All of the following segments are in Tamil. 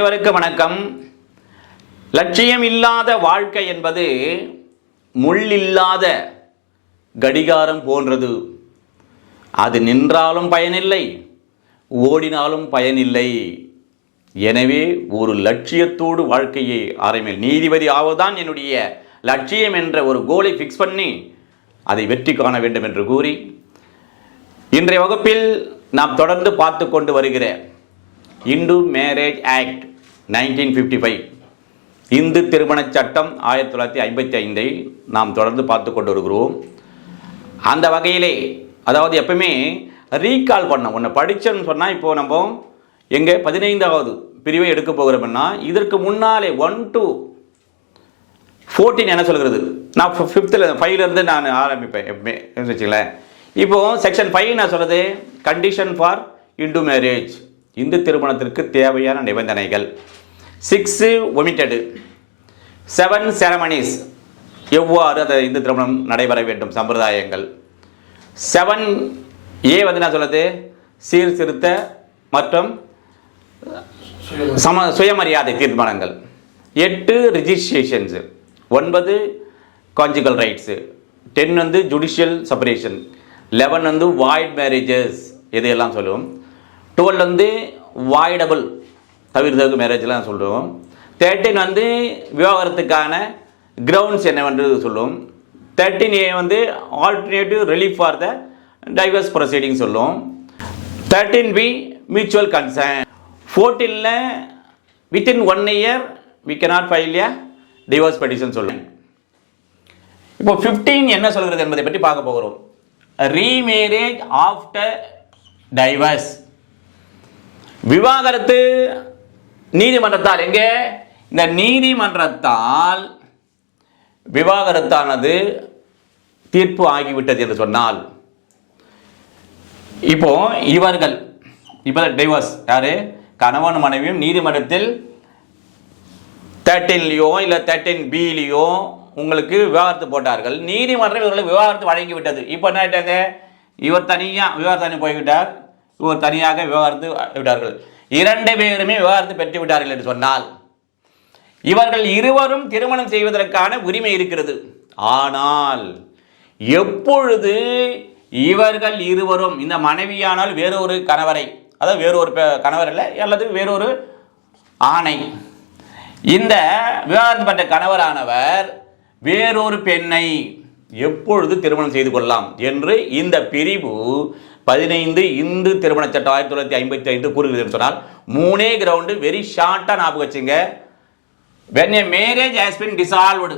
அனைவருக்கும் வணக்கம். லட்சியம் இல்லாத வாழ்க்கை என்பது முள்ளில்லாத கடிகாரம் போன்றது. அது நின்றாலும் பயனில்லை, ஓடினாலும் பயனில்லை. எனவே ஒரு லட்சியத்தோடு வாழ்க்கையை ஆரம்பில் நீதிபதி ஆவதுதான் என்னுடைய லட்சியம் என்ற ஒரு கோலை ஃபிக்ஸ் பண்ணி அதை வெற்றி காண வேண்டும் என்று கூறி இன்றைய வகுப்பில் நாம் தொடர்ந்து பார்த்து கொண்டு வருகிற இந்து மேரேஜ் ஆக்ட் 1955 இந்து திருமணச் சட்டம் 1955 நாம் தொடர்ந்து பார்த்து கொண்டு வருகிறோம். அந்த வகையிலே அதாவது எப்பவுமே ரீகால் பண்ண ஒன்று படித்தோன்னு சொன்னால் இப்போ நம்ம எங்கே 15வது பிரிவை எடுக்க போகிறோம்னா இதற்கு முன்னாலே 1 to 14 என்ன சொல்கிறது, நான் 5லேருந்து நான் ஆரம்பிப்பேன் எப்பவுமே வச்சுங்களேன். இப்போ செக்ஷன் 5 நான் சொல்கிறது condition for Hindu marriage, Hindu திருமணத்திற்கு தேவையான நிபந்தனைகள். 6 ஒமிட்டடு. 7 செரமனிஸ், எவ்வாறு அந்த இந்து திருமணம் நடைபெற வேண்டும், சம்பிரதாயங்கள். 7A வந்து நான் சொல்லுது சீர்திருத்த மற்றும் சுயமரியாதை தீர்மானங்கள். 8 ரிஜிஸ்ட்ரேஷன்ஸ். 9 conjugal rights. 10 வந்து ஜுடிஷியல் செப்பரேஷன். 11 வந்து வாய்ட் மேரேஜஸ், இதையெல்லாம் சொல்லுவோம். 12 வந்து வாய்டபுள் தவிர்த்தகு மேரேஜ்லாம் சொல்லுவோம். 13 வந்து விவாகரத்துக்கான கிரவுண்ட்ஸ் என்னவென்று சொல்லுவோம். 13A வந்து alternative relief for the divorce proceeding சொல்லுவோம். 13B mutual concern. 14ல் within 1 year we cannot file a divorce petition சொல்லுவோம். இப்போ 15 என்ன சொல்கிறது என்பதை பற்றி பார்க்க போகிறோம். ரீமேரேஜ் ஆஃப்டர் டைவர்ஸ், விவாகரத்து நீதிமன்றத்தால், எங்கே இந்த நீதிமன்றத்தால் விவாகரத்தானது தீர்ப்பு ஆகிவிட்டது என்று சொன்னால், இப்போ இவர்கள் இப்போ டைவர்ஸ் யாரு, கணவன் மனைவியும் நீதிமன்றத்தில் 13லையோ இல்லை 13Bலையோ உங்களுக்கு விவாகரத்து போட்டார்கள். நீதிமன்றம் இவர்களுக்கு விவாகரத்து வழங்கிவிட்டது. இப்போ என்ன ஆயிட்டாங்க, இவர் தனியாக விவாகரத்து போய்விட்டார், இவர் தனியாக விவாகரத்து விட்டார்கள். 2 பேருமே விவாகரத்து பெற்று விட்டார்கள் என்று சொன்னால் இவர்கள் இருவரும் திருமணம் செய்வதற்கான உரிமை இருக்கிறது. ஆனால் எப்பொழுது இவர்கள் இருவரும், இந்த மனைவியானால் வேறொரு கணவரை, அதாவது வேறொரு கணவர் இல்லை அல்லது வேறொரு ஆணை, இந்த விவாகரத்து பெற்ற கணவரானவர் வேறொரு பெண்ணை எப்பொழுது திருமணம் செய்து கொள்ளலாம் என்று இந்த பிரிவு 15 இந்து திருமண சட்டம் 1955 கூறுகிறது சொன்னால் 3 கிரவுண்டு வெரி ஷார்ட்டாக ஞாபகம் வச்சுங்க. when a marriage has been dissolved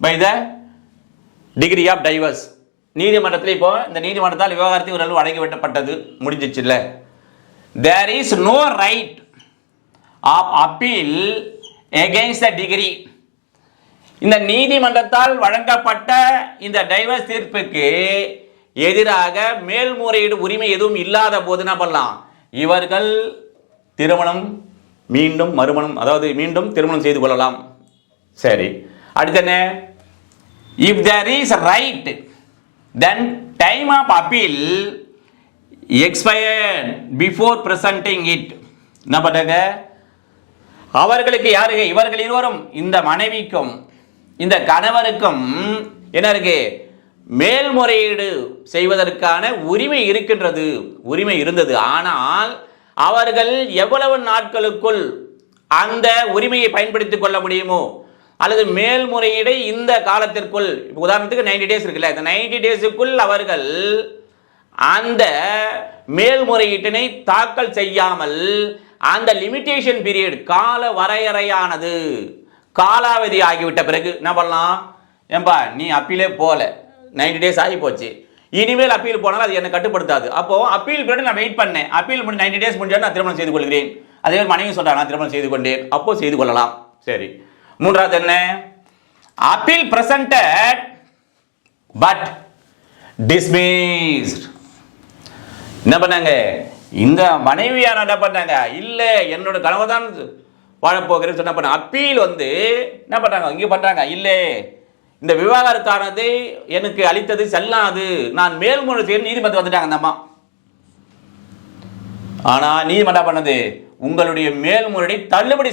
by the degree of divorce, நீதிமன்றத்தில் இப்போ இந்த நீதிமன்றத்தால் விவாகரத்து இவர்கள் வழங்கிவிட்டப்பட்டது, முடிஞ்சிச்சு இல்லை, there is no right of appeal against the degree. இந்த நீதிமன்றத்தால் வழங்கப்பட்ட இந்த டைவர்ஸ் தீர்ப்புக்கு எதிராக மேல்முறையீடு உரிமை எதுவும் இல்லாத போது என்ன பண்ணலாம், இவர்கள் திருமணம் மீண்டும் மறுமணம், அதாவது மீண்டும் திருமணம் செய்து கொள்ளலாம். சரி, அடுத்து என்ன, if there is right then time of appeal expired before presenting it. என்ன பண்ணுங்க, அவர்களுக்கு யாருக்கு, இவர்கள் இருவரும், இந்த மனைவிக்கும் இந்த கணவருக்கும் என்ன இருக்கு, மேல்முறையீடு செய்வதற்கான உரிமை இருக்கின்றது, உரிமை இருந்தது. ஆனால் அவர்கள் எவ்வளவு நாட்களுக்குள் அந்த உரிமையை பயன்படுத்திக் கொள்ள முடியுமோ, அல்லது மேல்முறையீடை இந்த காலத்திற்குள், உதாரணத்துக்கு 90 டேஸ் இருக்குல்ல, இந்த 90 டேஸுக்குள் அவர்கள் அந்த மேல்முறையீட்டினை தாக்கல் செய்யாமல் அந்த லிமிட்டேஷன் பீரியட், கால வரையறையானது காலாவதி ஆகிவிட்ட பிறகு என்ன பண்ணலாம், ஏன்பா நீ அப்பீலே போல, 90 டேஸ் ஆகி போச்சு, இனிமேல் அப்பீல் போனாலும் அது என்னை கட்டுப்படுத்தாது. அப்போ அப்பீல் பீரியட் நான் வெயிட் பண்ணேன், அப்பீல் பண்ணி 90 டேஸ் முடிஞ்சாலும் நான் திருமணம் செய்து கொள்கிறேன். அதே மாதிரி மனைவி சொல்றாங்க நான் திருமணம் செய்து கொண்டேன், அப்போ செய்து கொள்ளலாம். சரி, மூன்றாவது என்ன, அப்பீல் பிரசன்டட் பட் டிஸ்மிஸ்ட். என்ன பண்ணாங்க, இந்த மனைவியான என்ன பண்ணாங்க, இல்லை என்னோட கனவு தான் வாழப்போகிறேன்னு சொன்ன பண்ண அப்பீல் வந்து என்ன பண்றாங்க, இங்கே பண்றாங்க, இல்லை இந்த விவாகரத்தானது எனக்கு அளித்தது செல்லாது, நான் மேல்முறை செய்ய நீதிமன்றம் வந்துட்டாங்க. அந்த அம்மா ஆனால் நீதிமன்றம் பண்ணது உங்களுடைய மேல்முறையை தள்ளுபடி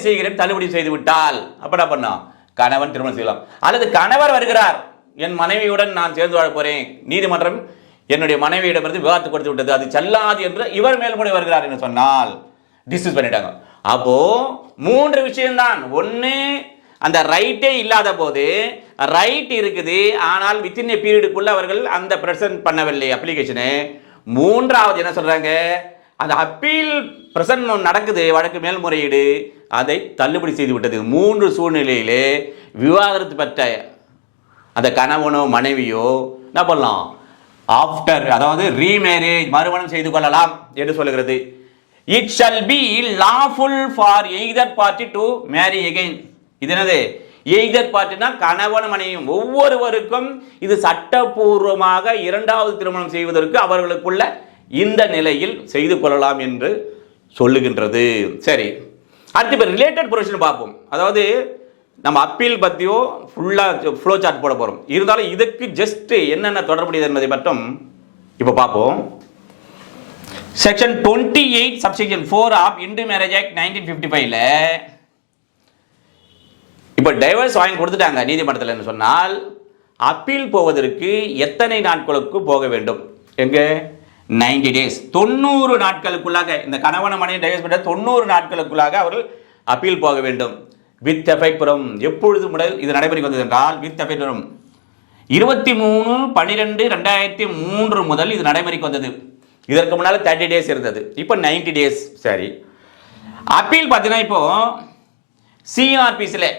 செய்து விட்டால் அப்படா பண்ணா கணவன் திருமணம் செய்யலாம். அல்லது கணவர் வருகிறார், என் மனைவியுடன் நான் சேர்ந்து வாழ போறேன், நீதிமன்றம் என்னுடைய மனைவியிடமிருந்து விவாதத்தை கொடுத்து விட்டது, அது செல்லாது என்று இவர் மேல்முறை வருகிறார் என்று சொன்னால் டிஸ்மிஸ் பண்ணிட்டாங்க. அப்போ 3 விஷயம்தான். ஒன்று, அந்த ரைட்டே இல்லாத போது ரைட் இருக்குது, ஆனால் வித்தின் ஏ பீரியடுக்குள்ள அவர்கள் அந்த பிரசன்ட் பண்ணவில்லை அப்ளிகேஷனு. 3வது என்ன சொல்றாங்க, அந்த அப்பீல் பிரசன்ட் நடக்குது, வழக்கு மேல்முறையீடு, அதை தள்ளுபடி செய்து விட்டது. 3 சூழ்நிலையிலே விவாகரத்து பெற்ற அந்த கணவனோ மனைவியோ என்ன பண்ணலாம், ஆஃப்டர், அதாவது ரீமேரேஜ், மறுமணம் செய்து கொள்ளலாம் என்று சொல்லுகிறது. It shall be lawful for either party to marry again. இது என்னது, எய்தர் பார்ட்டினா கணவன் மனைவியும், ஒவ்வொருவருக்கும் இது சட்டபூர்வமாக 2வது திருமணம் செய்வதற்கு அவர்களுக்குள்ள இந்த நிலையில் செய்து கொள்ளலாம் என்று சொல்லுகின்றது. சரி, அடுத்து இப்போ ரிலேட்டட் ப்ரொவிஷன் பார்ப்போம். அதாவது நம்ம அப்பீல் பற்றியோ ஃபுல்லாக ஃப்ளோ சார்ட் போட போகிறோம், இருந்தாலும் இதுக்கு ஜஸ்ட் என்னென்ன தொடர்புடையது என்பதை மட்டும் இப்போ பார்ப்போம். Section 28 subsection 4 of Hindu marriage act 1955ல இப்போ டைவர்ஸ் வாங்கி கொடுத்துட்டாங்க நீதிமன்றத்தில் சொன்னால், அப்பீல் போவதற்கு எத்தனை நாட்களுக்கு போக வேண்டும்? எங்க 90 டேஸ், 90 நாட்களுக்குள்ளாக, இந்த கணவன் மனைவி டைவர்ஸ் பண்ண 90 நாட்களுக்குள்ளாக அவர்கள் அப்பீல் போக வேண்டும். வித் எஃபெக்ட் ஃப்ரம், எப்பொழுது முதல் இது நடைமுறைக்கு வந்தது என்றால் வித் எஃபெக்ட் ஃப்ரம் 23/12/2003 முதல் இது நடைமுறைக்கு வந்தது. இதற்கு முன்னால் 30 டேஸ் இருந்தது, இப்போ 90 டேஸ். சரி, அப்பீல் பார்த்தீங்கன்னா இப்போ சிஆர்பிசியில்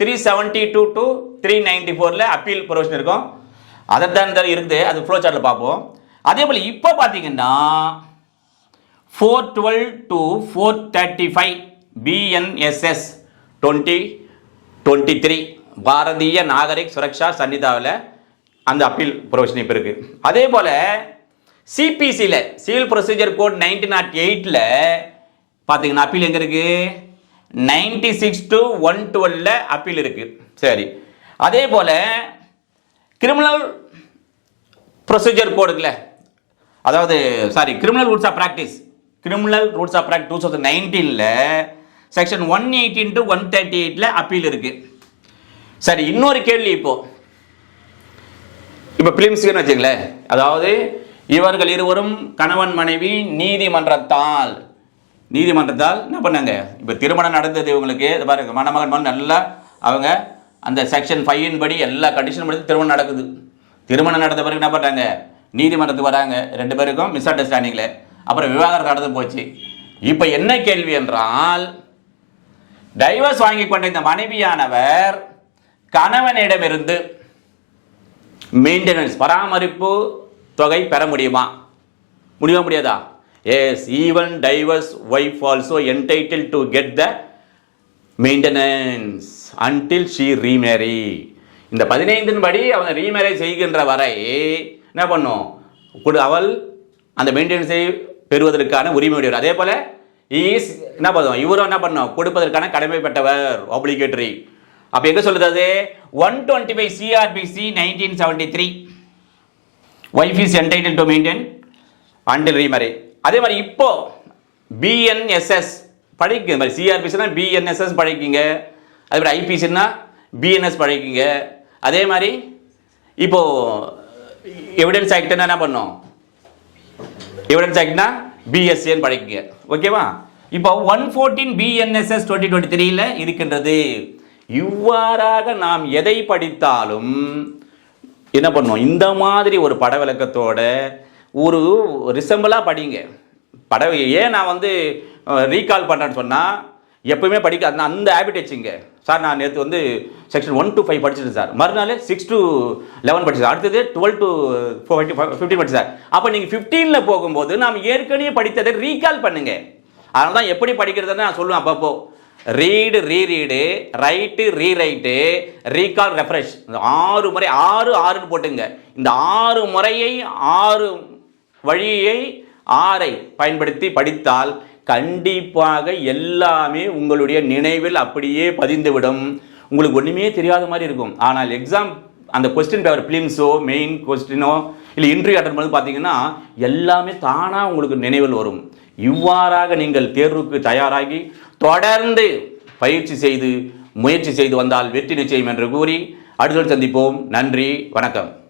372 to 394 அப்பீல் ப்ரொவிஷன் இருக்கும், அதற்கான இருக்குது, அது ஃப்ளோ சார்ட்டில் பார்ப்போம். அதே போல் இப்போ பார்த்தீங்கன்னா 412 to 435 BNSS 2023 பாரதிய நாகரிக் சுரக்ஷா சன்னிதாவில் அந்த அப்பீல் ப்ரொவிஷன் இப்போ இருக்குது. அதே போல் சிபிசியில் சிவில் ப்ரொசீஜர் கோட் 1908ல் பார்த்தீங்கன்னா அப்பீல் எங்கே இருக்குது, 96 to 112 அப்பீல் இருக்குது. சரி, அதே போல் கிரிமினல் ப்ரொசீஜர் கோடுக்குல, அதாவது கிரிமினல் ரூல்ஸ் ஆஃப் ப்ராக்டிஸ் 2019ல் செக்ஷன் 118 to 138ல அப்பீல் இருக்கு. சரி, இன்னொரு கேள்வி இப்போ பிலிம்ஸ்னு வச்சுங்களேன், அதாவது இவர்கள் இருவரும் கணவன் மனைவி நீதிமன்றத்தால் என்ன பண்ணாங்க, இப்போ திருமணம் நடந்தது இவங்களுக்கு, பாருங்க மணமகன் நல்லா அவங்க அந்த செக்ஷன் 5 படி எல்லா கண்டிஷனும் படி திருமணம் நடக்குது. திருமணம் நடந்த பிறகு என்ன பண்ணுறாங்க, நீதிமன்றத்துக்கு வராங்க, 2 பேருக்கும் மிஸ் அண்டர்ஸ்டாண்டிங்கில், அப்புறம் விவாகரத்து நடந்து போச்சு. இப்போ என்ன கேள்வி என்றால், டைவர்ஸ் வாங்கி கொண்ட இந்த மனைவியானவர் கணவனிடமிருந்து மெயின்டெனன்ஸ் பராமரிப்பு தொகை பெற முடியாதா? Yes, even divorce wife also entitled to get the maintenance until she remarry. இந்த 15 படி அவங்க ரீமேரேஜ் செய்கின்ற வரை என்ன பண்ணும், அவள் அந்த மெயின்டெனன்ஸை பெறுவதற்கான உரிமை உடையவர். அதே போல என்ன பண்ணுவோம், இவரும் என்ன பண்ணும், கொடுப்பதற்கான கடமைப்பட்டவர், ஆப்ளிகேட்டரி. அப்ப எங்க சொல்லுது, 125 CRPC 1973 wife is entitled to maintain until remarriage. அதே மாதிரி இப்போ BNSS படிக்க மாதிரி, CRPCனா BNSS படிக்கீங்க, அதே மாதிரி IPCனா BNS படிக்கீங்க. அதே மாதிரி இப்போ எவிடன்ஸ் ஆக்ட்னா என்ன பண்ணும், எவிடன்ஸ் ஆக்ட்னா BSN படிக்கீங்க. ஓகேவா? இப்போ 114 BNSS 2023ல இருக்கின்றது. இவ்வாறாக நாம் எதை படித்தாலும் என்ன பண்ணும், இந்த மாதிரி ஒரு பட விளக்கத்தோட ஒரு ரிசம்பிளாக படிங்க. ஏன் நான் ரீகால் பண்ணுறேன்னு சொன்னால், எப்பவுமே படிக்க அந்த ஹேபிட் வச்சுங்க. சார் நான் நேற்று செக்ஷன் 1 to 5 படிச்சிட்டேன் சார், மறுநாள் 6 to 11 படிச்சேன், அடுத்தது 12 to 15 படிச்சு சார். அப்போ நீங்கள் 15ல் போகும்போது நாம் ஏற்கனவே படித்ததை ரீகால் பண்ணுங்க. அதனால தான் எப்படி படிக்கிறதுன்னு நான் சொல்லுவேன் அப்பப்போ. Read, reread, write, rewrite, recall, refresh. 6 முறை 6 போட்டுங்க. இந்த 6 முறையை 6 வழியை 6ஐ பயன்படுத்தி படித்தால் கண்டிப்பாக எல்லாமே உங்களுடைய நினைவில் அப்படியே பதிந்துவிடும். உங்களுக்கு ஒன்றுமே தெரியாத மாதிரி இருக்கும். ஆனால் எக்ஸாம் அந்த கொஸ்டின் பேப்பர் பிலிம்ஸோ மெயின் கொஸ்டினோ இல்லை இன்டர்வியூ அட்டன் பண்ணி பார்த்தீங்கன்னா எல்லாமே தானாக உங்களுக்கு நினைவில் வரும். இவ்வாறாக நீங்கள் தேர்வுக்கு தயாராகி தொடர்ந்து முயற்சி செய்து வந்தால் வெற்றி நிச்சயம் என்று கூறி அடுத்த சந்திப்போம். நன்றி, வணக்கம்.